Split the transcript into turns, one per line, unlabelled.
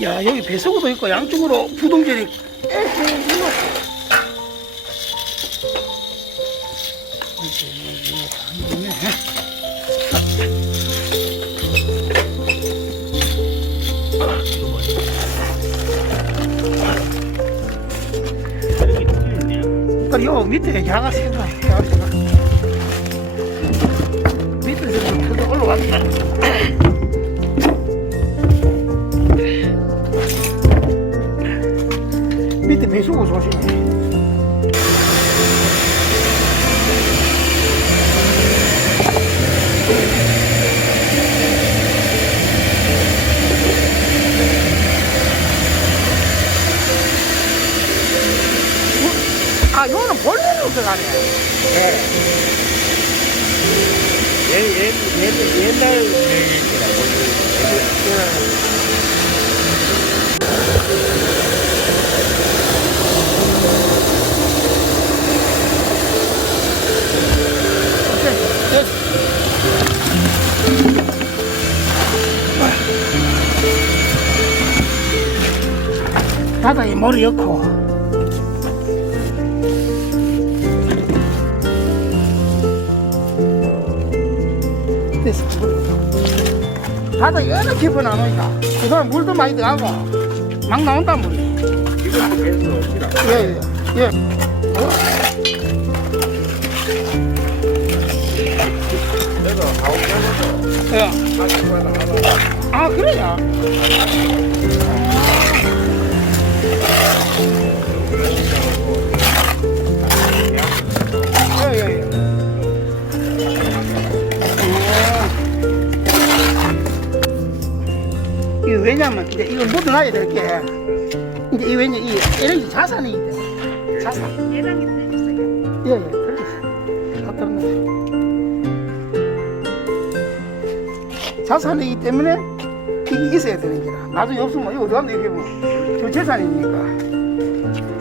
야 여기 배수구도 있고 양쪽으로 부동전이. 그요 밑에 야가 생각 야가 생각 밑에서 올라왔다 배수구 조심해 아 요거는 본래로 들어가네
예, 예, 예, 옛날 메뉴라고.
오케이, 바닥에 머리 됐어 바닥에 어느 깊은 안 오니까 그동안 물도 많이 들어가고 막 나온다 물이
지금 배수 없지라.
예예 예, 예.
가오 잡아서
예.
같이 가다 가다.
아 그래요? 예예예. 이게 왜냐면 이제 이거 묻어놔야 될 게 이제 이 왜냐 이 에너지 자산이 돼. 자산. 예예 자산이기 때문에 이게 있어야 되는 거라. 나중에 없으면 이거 어디 가면 이렇게 뭐저 재산입니까?